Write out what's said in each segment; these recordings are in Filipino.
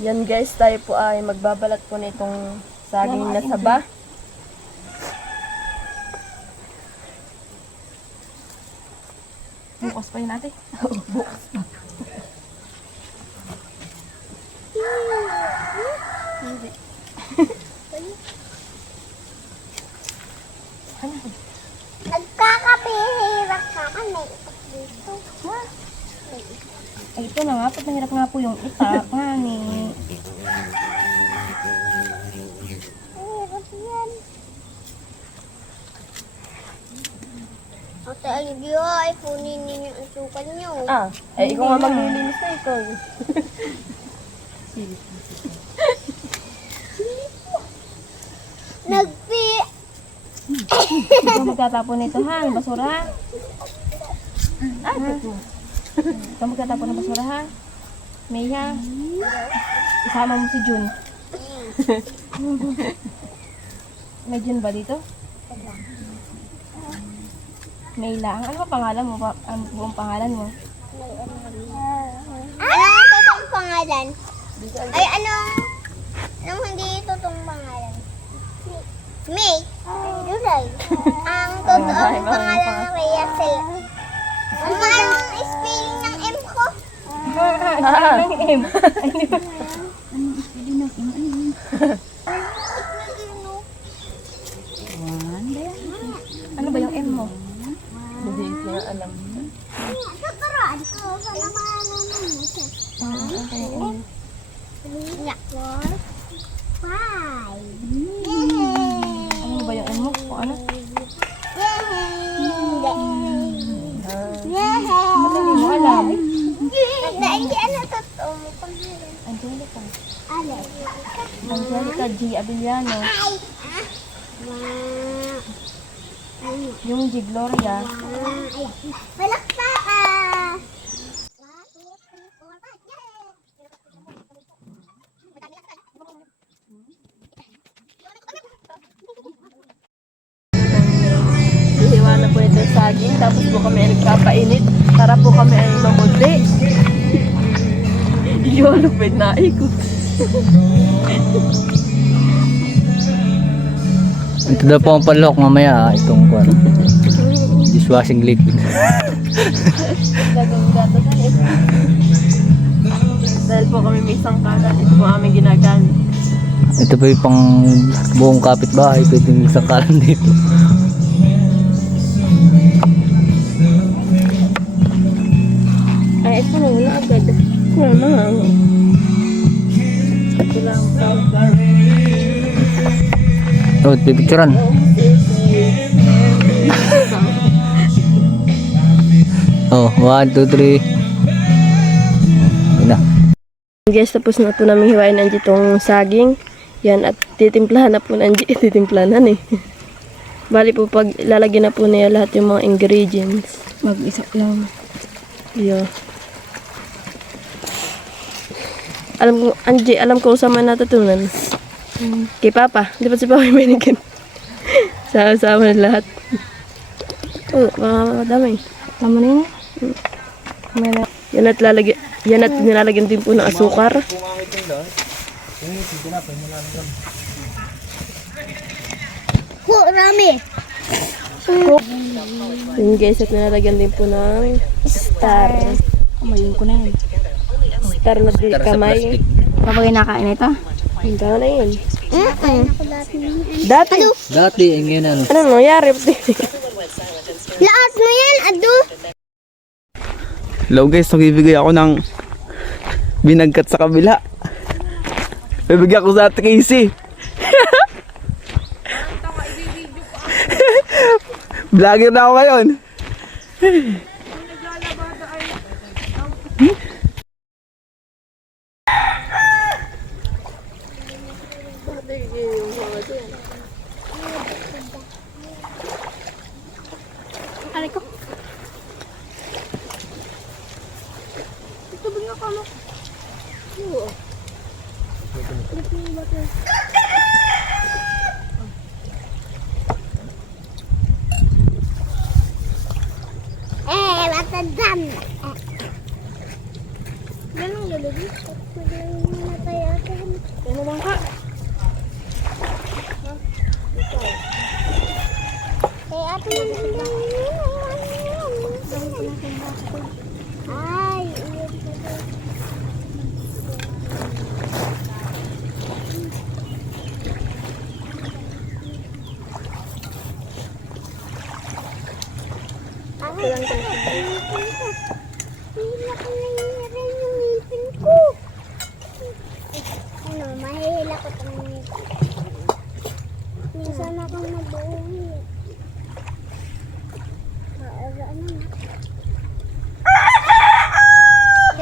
Yan guys, tayo po ay magbabalat po nitong saging na saba. Bukas pa yun natin. Bukas pa. Hindi. Nagkakapihirap ka ka, may itak dito. Ay, ito na nga. Pag nahirap nga po yung itak nga ni. Hirap yan. Ate Alivio, ay kunin ninyo yung isukan nyo. Ikaw nga maglilinis na ikaw. Nagpi... Ikaw magtatapon nito ha, ng basura ha. Ikaw magtatapon ng basura ha. May ha. Isama mo si Jun. May Jun ba dito? May lang. Ano ba pangalan mo? Ang buong pangalan mo? Ano ang totoong pangalan? Ay, anong hindi totoong pangalan? May. July. Ang totoong pangalan ng Rhea Sel. Anong spelling ng M ko? Ang M. Ano ba yung M mo? Hindi ko alam. Tuturuan ko sa pangalan ng siya. Yeah. 4, 5. Yay! Ano ba yung M mo? O ano? Hindi mo alam. Dahil ano totoong pangalan? Angelica. Alex. Angelica G. Abiliano. Yung G. Gloria. Palakpakan! Hiwa na po ito yung saging. Tapos po kami ay nagpapainit. Para po kami ay mamudli. Yun, lupit na ko. Ito daw po ang panlok mamaya, itong dishwashing liquid. Gagawin gato na eh. Dahil po kami may isang kagat, ito po aming ginagamit. Ito po yung pang buong kapitbahay, pwedeng sakalan dito. Ay, ito na agad. Wala na. Ito lang. Oh, pipicturan. Oh, 1, 2, 3. Yun na. Guys, tapos na po namin hiwain ang itong saging. Yan, at titimplahan na po ng titimplahan na eh. Bali po pag lalagyan na po niya lahat yung mga ingredients. Mag-isa lang. Yeah. Alam ko sa man natutunan. Kay Papa, di ba si Papa may binigyan? Sama-sama na lahat. Oh, madami. Tama na yun. Yan at nilalagyan din po ng asukar. Rami! Yun guys, at nilalagyan din po ng star. Kumayin ko na yun. Star na di kamay. Kapag nakain ito? Hindi na yun. Dati. Dati, ngayon ano. Ano nangyari? Lahat mo yan, Ado! Hello guys, nagbibigay ako ng binagkat sa kabila. Bibigyan ko sa Ate Casey. Vlogger na ako ngayon. Aray ko. Ito ba nga kamo? matandam. Ganun lalagay. Magaling na tayo ate. Ano lang ka? Kaya ate ay, ulit na to. Kailan ka na? Mahila ko nangyari yung ngipin ko. Ano, mahihila ko itong ngipin. Minsan akong mabuhi. Ano na?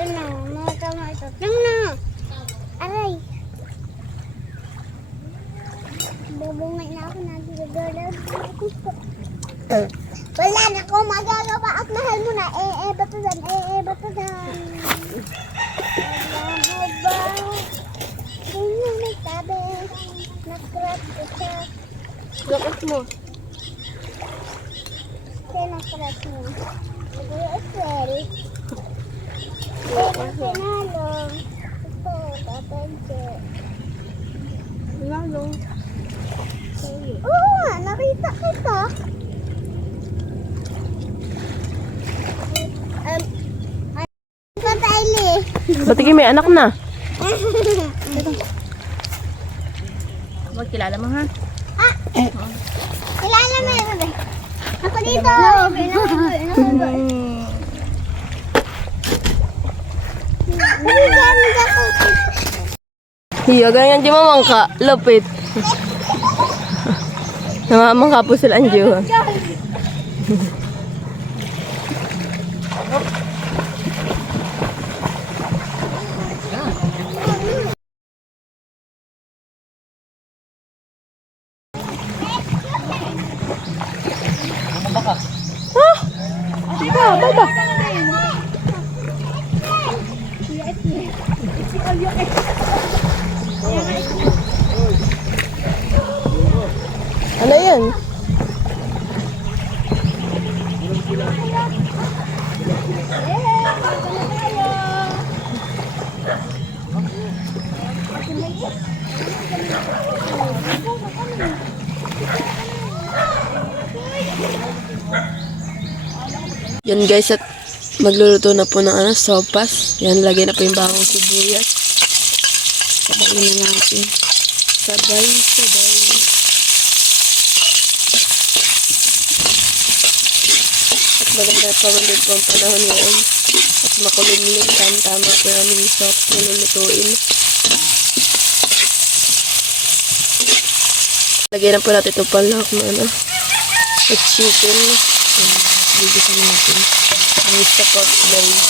Yan na, mga tama ito. Yan na! Aray! Bubungay na ako na gagalaw. Wala na akong magagawa at mahal mo na. Bato dan, bato dan. Wala mo ba? Ganyan nagsabi. Nakrap ko siya. Lakas mo. Kaya nakrap mo. Siguro April. Pero sinalo. Ito, tatansi. Lalo. Oo nga, nakita kita. Patayli. Ba't may anak na? Huwag kilala mo ha. Kilala mo yun, bebe. Ako dito. Bibigyan ako. Hiya, ganyan di mamangka. Lapit. Namamangka po sila Anjo. Ano yan? Yan guys, at magluluto na po ng sopas. Yan, lagay na po yung bakong sibuyas. Sabayin na natin. Sabay. At maganda pa man din po ang panahon ngayon. At makulimlim, tama po yung aming sops na lulutuin. Lagyan na po natin itong palak na at chicken. Bigisan natin. Ang sa pot guys.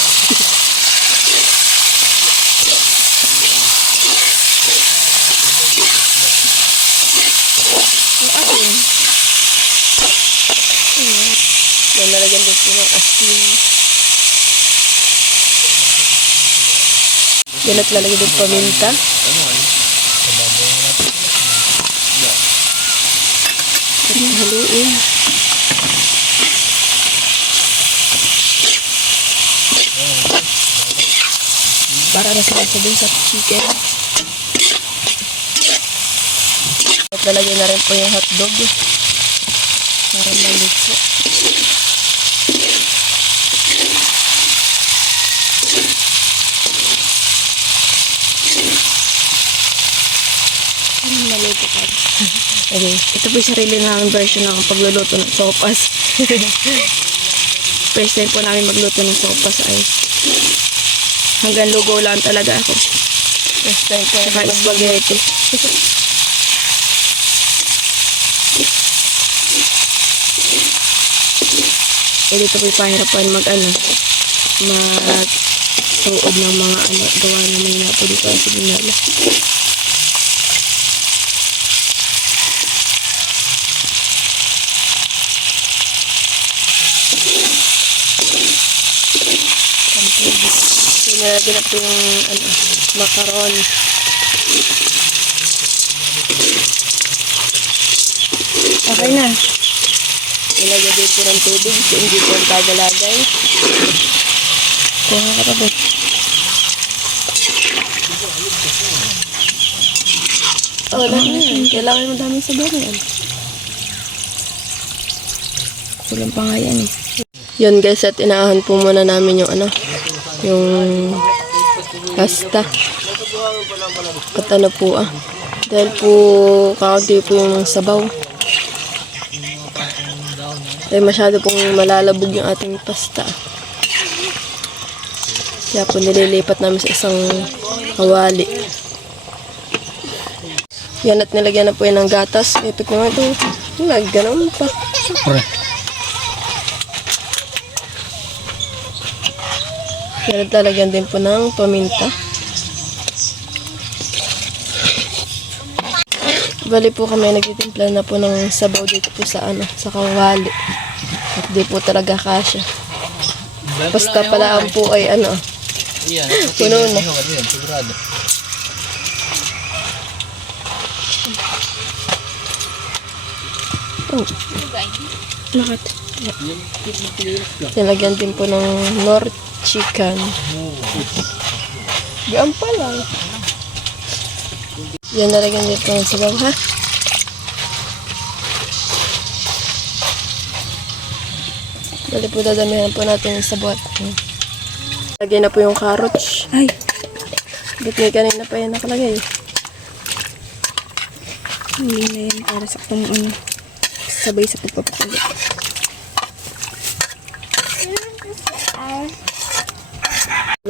Yan, nalagyan din po ng asin. Yan, at lalagyan din paminta. At haluin. Para na sila din sa chicken. At lalagyan na rin po yung hotdog. Para maluto. Maluto pa. Okay. Ito po yung sarili namin version ng pagluluto ng sopas. First time po namin magluto ng sopas ay hanggang lugaw lang talaga ako. First time ko. Saka spaghetti. Dito po pahirapan mag-suod ng mga gawa naman na po dito sa Binala. Nilagyan na po yung macaron. Okay na. Nilagyan din po ng tubig. So, hindi po ang tagalagay. Kuha ka pa ba? Oh, lang yan. Kailangan mo daming sabaw yan. Kulang pa nga yan eh. Yun guys, at inaahan po muna namin yung yung pasta. At ano po dahil po kakaunti po yung sabaw. Dahil masyado pong malalabog yung ating pasta. Kaya po nililipat namin sa isang kawali. Yan, at nilagyan na po yan ng gatas. Epik naman ito. Ganun pa. Siyempre. Yan, at lalagyan din po ng paminta. Bali po kami nagtitimpla na po ng sabaw dito po sa sa kawali. At di po talaga kasya. Basta pala ang po ay puno na. Oh. Bakit? Nilagyan din po ng Nor chicken. Gaan pa lang. Yan, nalagyan din po ng sabaw, ha? Dali po, dadamihan po natin yung sabaw. Lagyan na po yung carrots. Ay! Ba't may kanina pa yan nakalagay? Hindi na yan para sa kung sabay sa pagpapakulit.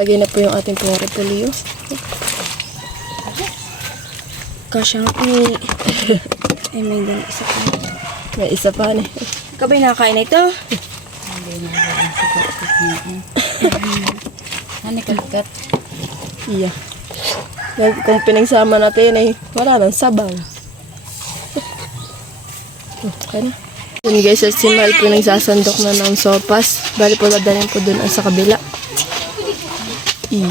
Lagay na po yung ating pong repolyo. Kasyang ay may ganun isa pa. May isa pa ni. Ikaw ba'y nakakain na ito? Ano kalikat? Iya. Kung pinagsama natin ay wala nang sabaw. Okay na. Yun guys, at si Mal po nagsasandok na ng sopas. Bali po dadalhin po dun sa kabila. Iya.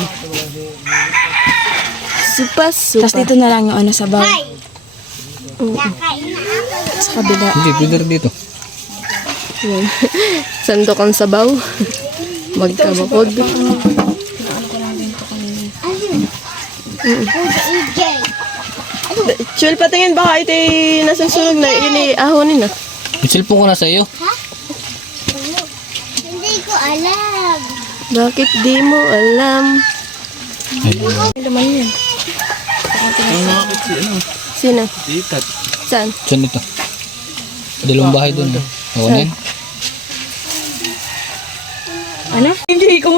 Supas. Tapos dito na lang yung sabaw. Sa kabila. Hindi, pwede dito. Yan. Sandok ang sabaw. Magkabakod. Chul, patingin baka ito nasusunog na iniahonin na. Isilpo ko na sa iyo. Hindi ko alam. Bakit di mo alam? Ay, laman yan. Sino? Ikat. Saan? Saan ito? Dalawang bahay doon. Oo na yun. Ano? Hindi kung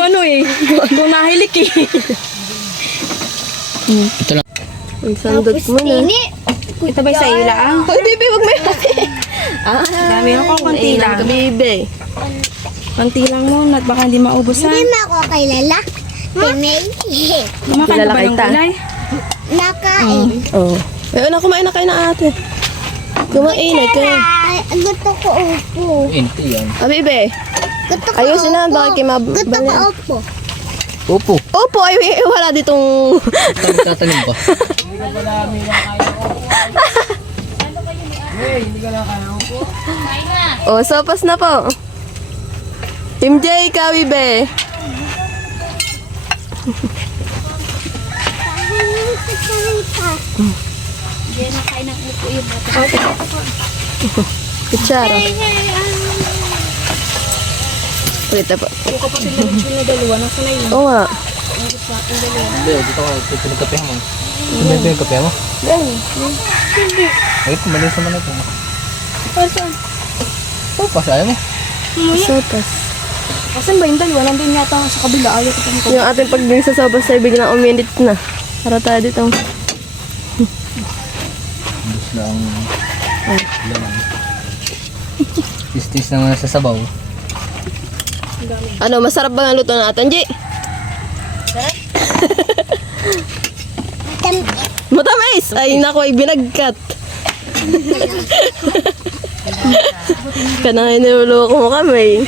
kung nahilik eh. Ito lang. Ang sandot mo na. Ito ba'y sa iyo lang? Hoy, baby, wag may hati. Dami ako, konti lang. Ka, baby. Konti lang muna at baka hindi maubusan. Hindi mo ako kilala. May Kumakain ka Kilala ba ng kita. gulay? nakain. Oo. Ayun na, kumain na kayo ng ate. Kumain na kayo. Ay, gusto ko upo. Inti yan. Baby, Gusto ko ayusin na, upo. bakit kayo Gusto ko mabali? upo. Opo. Opo, ay wala ditong... Tatanim pa. Oh, sopas na po. Team J, kawi be. Kutsara. Pwede po. Yung kapatid mo na dalawa, nasa na yun. Oo nga. Hindi, dito ka. Pinagkape mo. Hindi, pinagkape mo? Hindi. Ay, kumalis naman ito. Oh, pasaya mo. Sopas. Asan ba yung dalawa? Nandun yata sa kabila. Ayaw ko pang Yung ating pagding sa sopas ay biglang uminit na. Para tayo dito. Bus na ang laman. Tis-tis naman sa sabaw. Ano, masarap ba ang luto natin, G? Matamis! Ay, naku, ay binagkat. Kanang inuloko mo kami.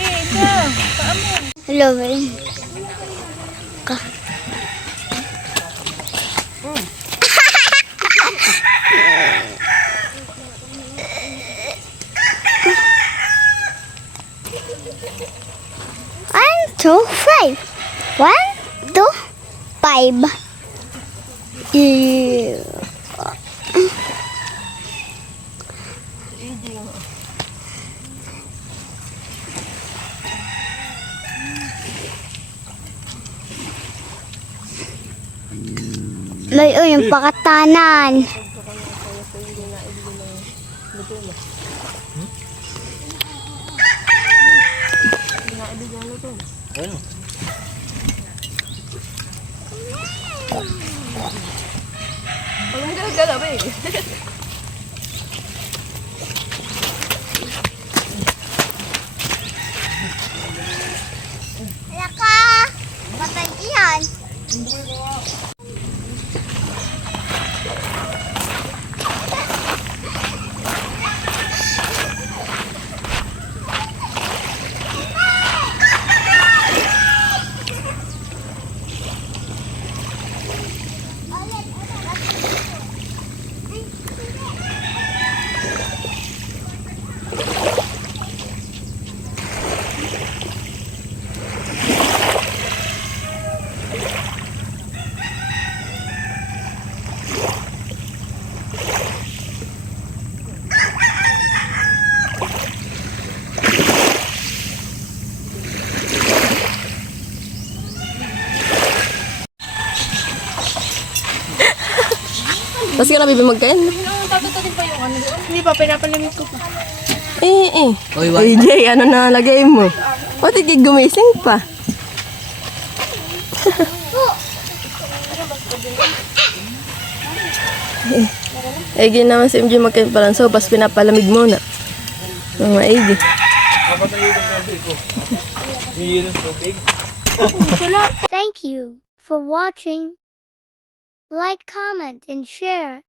Hello, One, two, five. 1, 2, 5. Ew. May yung pakatanan. Ayun. Walang gagalaw eh. Wala ka. Patay yan. Tapos ka na, baby, magkain. Hindi pa, pinapalamig ko pa. Eh. Oy, Ay, Jay, ano na lagay mo? Pati gumising pa. Egi naman si MJ magkain pa lang. So, pas pinapalamig muna. Mga maigi. Thank you for watching. Like, comment, and share.